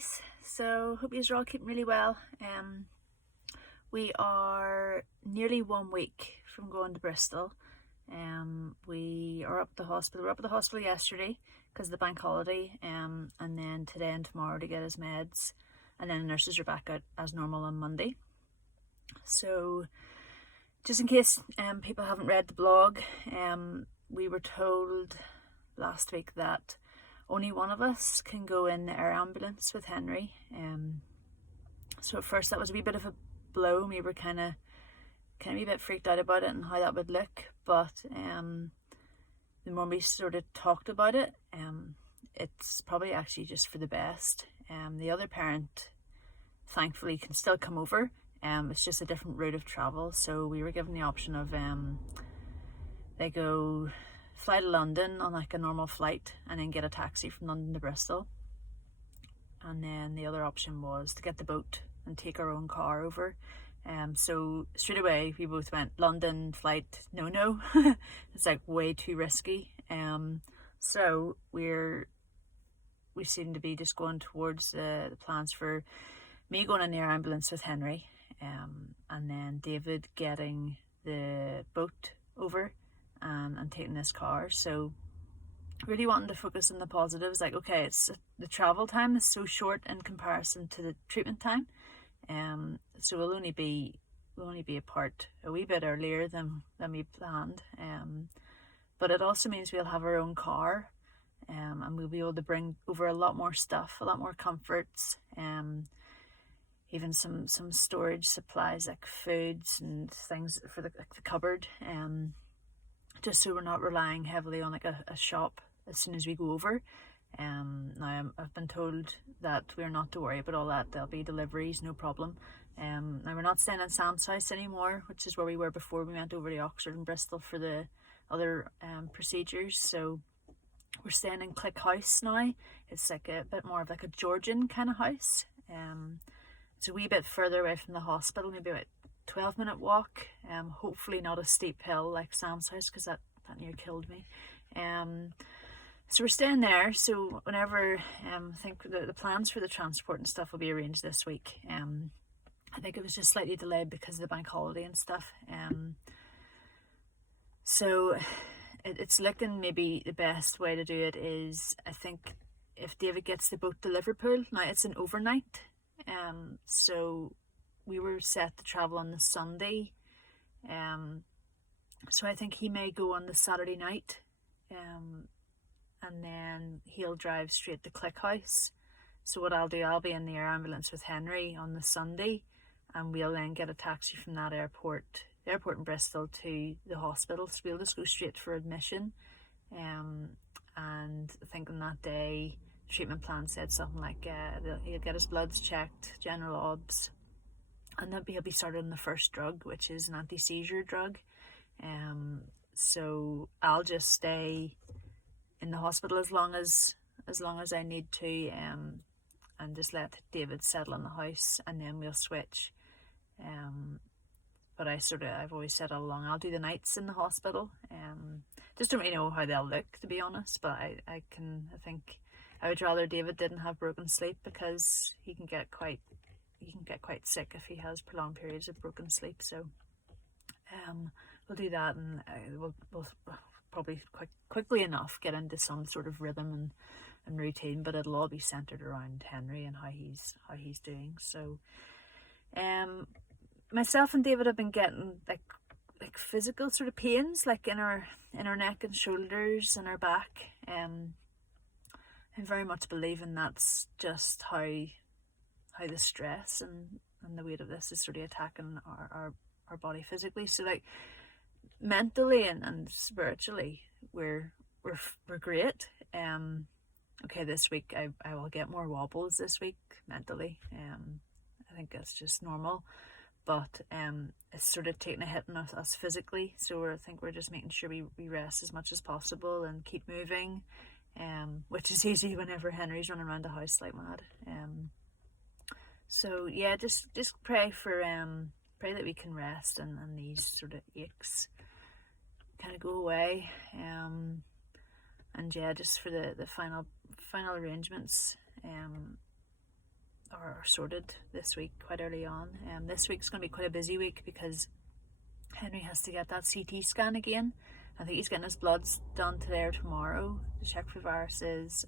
yous. So hope yous are all keeping really well. We are nearly 1 week from going to Bristol. We are up at the hospital. We were up at the hospital yesterday because of the bank holiday, and then today and tomorrow to get his meds, and then the nurses are back out as normal on Monday. So just in case people haven't read the blog, we were told last week that only one of us can go in the air ambulance with Henry. So at first that was a wee bit of a blow. We were kind of a bit freaked out about it and how that would look, but the more we sort of talked about it, it's probably actually just for the best. The other parent thankfully can still come over. It's just a different route of travel, so we were given the option of they fly to London on like a normal flight and then get a taxi from London to Bristol, and then the other option was to get the boat and take our own car over. So straight away we both went London flight, no. It's like way too risky. So we seem to be just going towards the plans for me going in the air ambulance with Henry, and then David getting the boat over and taking this car. So really wanting to focus on the positives. Like, okay, it's the travel time is so short in comparison to the treatment time. So we'll only be apart a wee bit earlier than we planned. But it also means we'll have our own car, and we'll be able to bring over a lot more stuff, a lot more comforts, even some storage supplies like foods and things for the cupboard, just so we're not relying heavily on like a shop as soon as we go over. Now I've been told that we're not to worry about all that. There'll be deliveries, no problem. Now we're not staying in Sam's house anymore, which is where we were before we went over to Oxford and Bristol for the other procedures. So we're staying in Click House now. It's like a bit more of like a Georgian kind of house. It's a wee bit further away from the hospital, maybe about 12-minute walk. Hopefully not a steep hill like Sam's house, because that near killed me. So we're staying there. So whenever I think the plans for the transport and stuff will be arranged this week. I think it was just slightly delayed because of the bank holiday and stuff. So it's looking maybe the best way to do it is, I think, if David gets the boat to Liverpool. Now it's an overnight. So we were set to travel on the Sunday. So I think he may go on the Saturday night. And then he'll drive straight to Click House. So what I'll do, I'll be in the air ambulance with Henry on the Sunday, and we'll then get a taxi from that airport in Bristol to the hospital. So we'll just go straight for admission. And I think on that day, the treatment plan said something like he'll get his bloods checked, general obs, and then he'll be started on the first drug, which is an anti-seizure drug. So I'll just stay in the hospital as long as I need to, and just let David settle in the house, and then we'll switch. But I've always said all along, I'll do the nights in the hospital. Just don't really know how they'll look, to be honest, but I think I would rather David didn't have broken sleep, because he can get quite sick if he has prolonged periods of broken sleep. So we'll do that, and we'll probably quite quickly enough get into some sort of rhythm and routine, but it'll all be centered around Henry and how he's doing. So myself and David have been getting like physical sort of pains, like in our neck and shoulders and our back. I'm very much believing that's just how the stress and the weight of this is sort of attacking our body physically. So like mentally and spiritually we're great. Okay, this week I will get more wobbles this week mentally. I think that's just normal, but it's sort of taking a hit on us physically. So I think we're just making sure we rest as much as possible and keep moving, which is easy whenever Henry's running around the house like mad. So yeah, just pray that we can rest and these sort of aches kind of go away. And yeah, just for the final arrangements, are sorted this week quite early on. This week's going to be quite a busy week because Henry has to get that CT scan again. I think he's getting his bloods done today or tomorrow to check for viruses.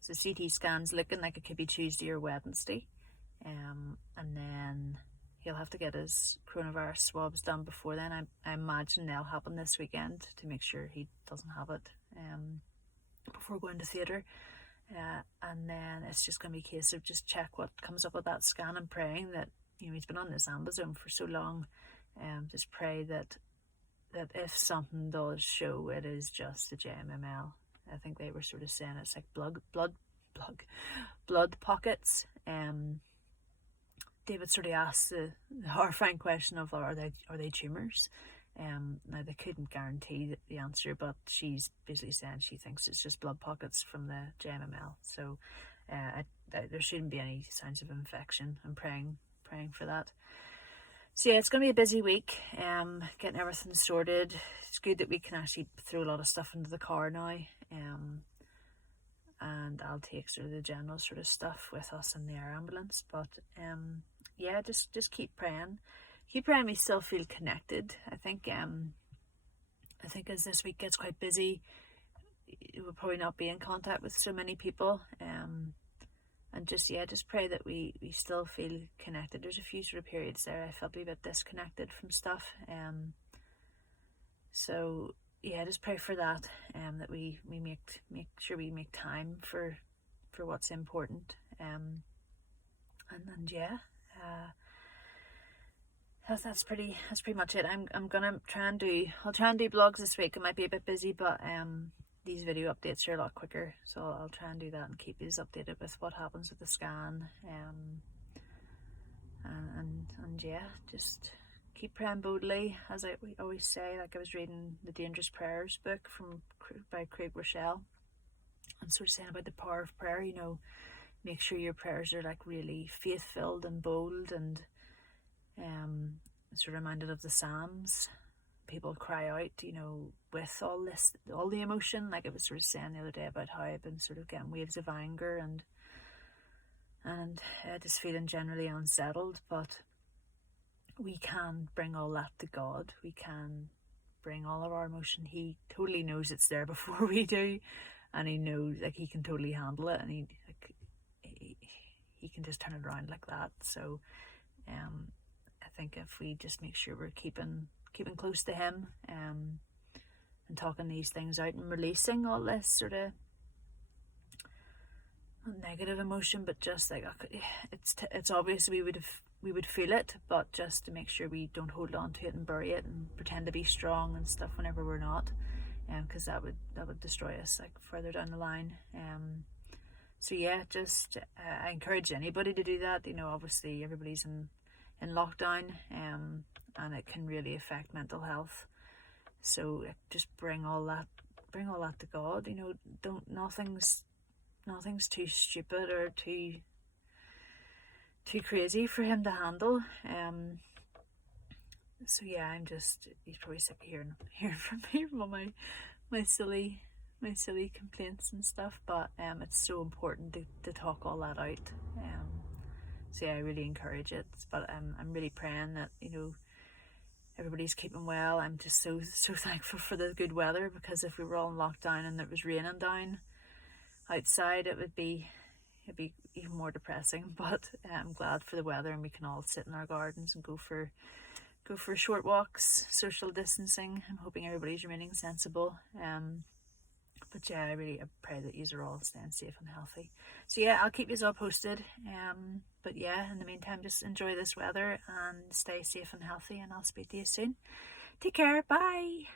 So CT scan's looking like it could be Tuesday or Wednesday. And then he'll have to get his coronavirus swabs done before then. I imagine they'll happen this weekend to make sure he doesn't have it before going to theatre. And then it's just going to be a case of just check what comes up with that scan and praying that, he's been on this ambisome for so long. Just pray that if something does show, it is just a JMML. I think they were sort of saying it's like blood pockets. David sort of asked the horrifying question of are they tumours? Now they couldn't guarantee the answer, but she's basically saying she thinks it's just blood pockets from the JMML. So there shouldn't be any signs of infection. I'm praying for that. So yeah, it's going to be a busy week, getting everything sorted. It's good that we can actually throw a lot of stuff into the car now, and I'll take sort of the general sort of stuff with us in the air ambulance. But yeah, just keep praying. Keep praying we still feel connected. I think as this week gets quite busy, we'll probably not be in contact with so many people. And just pray that we still feel connected. There's a few sort of periods there I felt a bit disconnected from stuff. So yeah, just pray for that. That we make sure we make time for what's important. And yeah, that's pretty much it. I'll try and do blogs this week. It might be a bit busy, but these video updates are a lot quicker, so I'll try and do that and keep you updated with what happens with the scan. And yeah, just keep praying boldly, as we always say. Like I was reading the Dangerous Prayers book by Craig Rochelle, and sort of saying about the power of prayer. Make sure your prayers are like really faith-filled and bold, and sort of reminded of the Psalms. People cry out, with all the emotion. Like I was sort of saying the other day about how I've been sort of getting waves of anger and just feeling generally unsettled. But we can bring all that to God. We can bring all of our emotion. He totally knows it's there before we do, and he knows he can totally handle it, and he can just turn it around like that. So I think if we just make sure we're keeping close to him, and talking these things out and releasing all this sort of negative emotion, but just like it's obvious we would feel it, but just to make sure we don't hold on to it and bury it and pretend to be strong and stuff whenever we're not, because that would destroy us further down the line. So yeah, just I encourage anybody to do that. Obviously everybody's in lockdown, and it can really affect mental health. So just bring all that to God. Nothing's too stupid or too crazy for him to handle. So yeah, he's probably sick of hearing from me from all my silly complaints and stuff. But it's so important to talk all that out. So yeah, I really encourage it. But I'm really praying that everybody's keeping well. I'm just so thankful for the good weather, because if we were all in lockdown and it was raining down outside, it'd be even more depressing. But I'm glad for the weather, and we can all sit in our gardens and go for short walks, social distancing. I'm hoping everybody's remaining sensible. But yeah, I pray that you are all staying safe and healthy. So yeah, I'll keep you all posted. But yeah, in the meantime, just enjoy this weather and stay safe and healthy, and I'll speak to you soon. Take care. Bye.